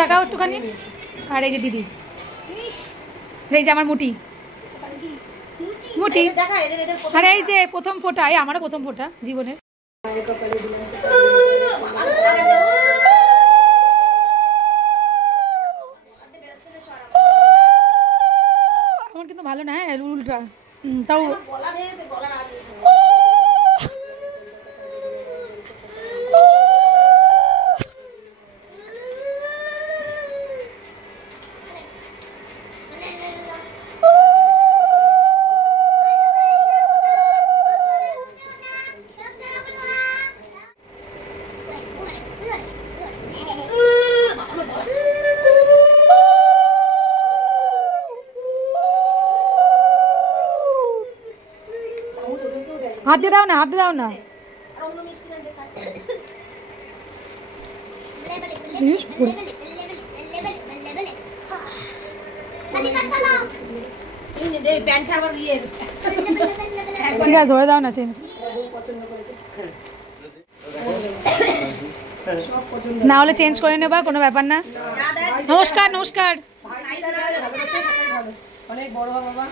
টাকাও একটুখানি। আর এই যে দিদি, এই যে আমার মুটি মুটি। আর এই যে প্রথম ফোঁটা, এই আমারও প্রথম ফোঁটা জীবনের। আমার কিন্তু ভালো না, হ্যাঁ উল্টা তাও। হাত দিয়ে দাও না, হাত দিয়ে দাও না। ঠিক আছে ধরে দাও না, চেঞ্জ না হলে চেঞ্জ করে নেবা, কোনো ব্যাপার না। নমস্কার নমস্কার। অনেক বড় বাবা।